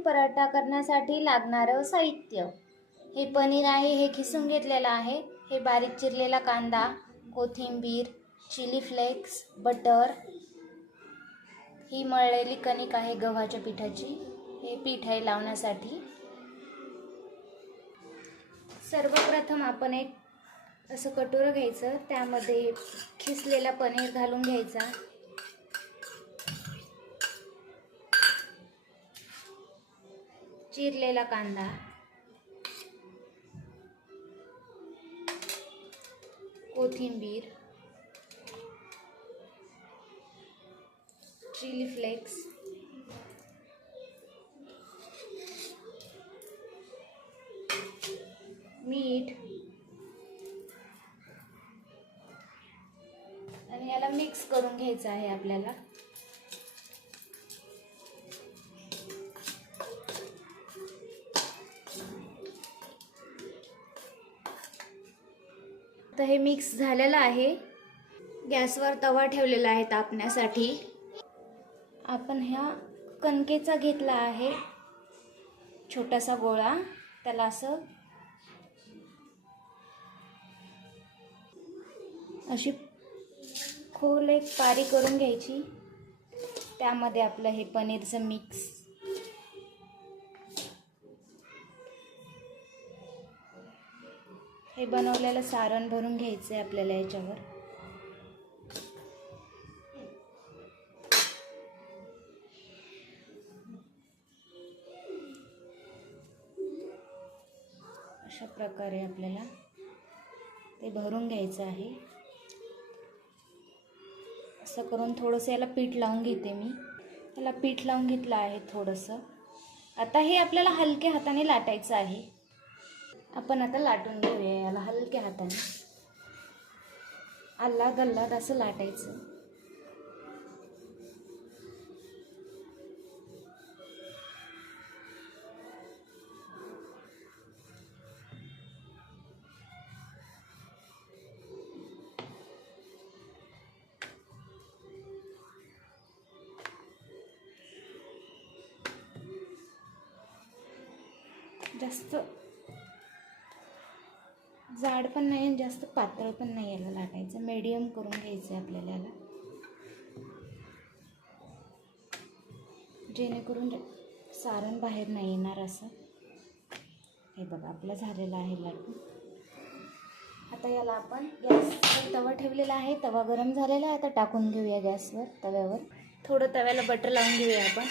पराठा करण्यासाठी लागणारं साहित्य. हे पनीर आहे, हे खिसून घेतलेलं आहे. हे बारीक चिरलेला कांदा, कोथिंबीर, चिली फ्लेक्स, बटर. ही मळलेली कणिक आहे गव्हाच्या पिठाची. हे पीठ आहे लावण्यासाठी. सर्वप्रथम आपण एक असं कटोरं घ्यायचं, त्यामध्ये खिसलेला पनीर घालून घ्यायचा. चिरलेला कांदा, कोथिंबीर, चिली फ्लेक्स, मीठ आणि याला मिक्स करून घ्यायचं आहे आपल्याला. तर हे मिक्स झालेलं आहे. गॅसवर तवा ठेवलेला आहे तापण्यासाठी. आपण ह्या कणकेचा घेतला आहे छोटासा गोळा, त्याला असं अशी खोल एक पारी करून घ्यायची. त्यामध्ये आपलं हे पनीरचं मिक्स हे बनवलेलं सारण भरून घ्यायचं आहे आपल्याला याच्यावर. अशा प्रकारे आपल्याला ते भरून घ्यायचं आहे. असं करून थोडंसं याला पीठ लावून घेते मी. याला पीठ लावून घेतलं आहे थोडंसं. आता हे आपल्याला हलक्या हाताने लाटायचं आहे. आपण आता लाटून घेऊया याला हलक्या हाताने. आल्हाद आल्हाद असं लाटायचं. जास्त जाड पण नाही आणि जास्त पातळ पण नाही याला लाटायचं. मीडियम करून घ्यायचं आहे आपल्याला याला, जेणेकरून सारण बाहेर नाही येणार असं. हे बघा आपलं झालेलं आहे लाटून. आता याला आपण गॅसवर तवा ठेवलेला आहे. तवा गरम झालेला आहे. आता टाकून घेऊया गॅसवर तव्यावर. थोडं तव्याला बटर लावून घेऊया आपण.